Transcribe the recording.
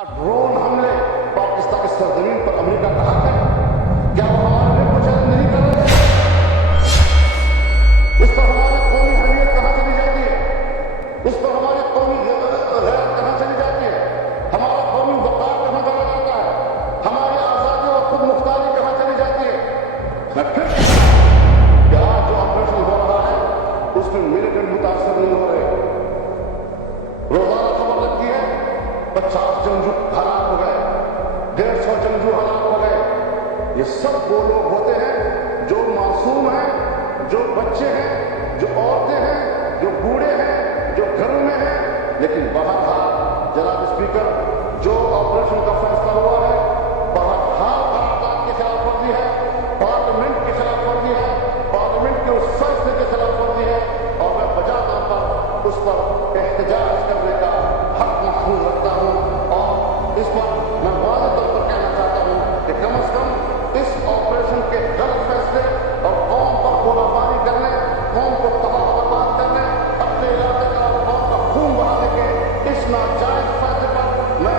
Drone हमले पाकिस्तान की सरजमीन पर अमेरिका का हक है। क्या वो हमारे लिए कुछ चैलेंज नहीं कर रहे? उस पर हमारी कौमी हमीयत कहां चली जाती है? उस पर हमारी कौमी गैरत कहां चली जाती है? हमारा कौमी वकार कहां चला जाता है? हमारी आजादी और खुद मुख्तारी कहां चली जाती है? मैं फिर कि आज जो ऑपरेशन हो रहा है उसमें मिलिटेंट मुतासर नहीं हो रहे। रोजाना खबर लगती है 50 जंगजू हलाक हो गए, 150 जंगजू हलाक हो गए। ये सब वो लोग होते हैं जो मासूम हैं, जो बच्चे हैं, जो औरतें हैं, जो बूढ़े हैं, जो घरों में हैं। लेकिन बहरहाल जनाब स्पीकर, जो ऑपरेशन का फैसला हुआ है बहरहाल करारदाद के खिलाफ वर्जी है, पार्लियामेंट के खिलाफ वर्जी है, पार्लियामेंट के उस फैसले के खिलाफ वर्जी है और मैं बजा तौर पर उस पर एहतजाज करने का हक महफूज रखता हूं। और इस पर मैं वाज़ेह तौर पर कहना चाहता हूं कि कम अज कम इस ऑपरेशन के गलत फैसले और कौम पर गोलाबारी करने, कौम को तबाह बर्बाद करने, अपने इलाके का और कौम का खून बहाने के इस नाजायज फैसले पर मैं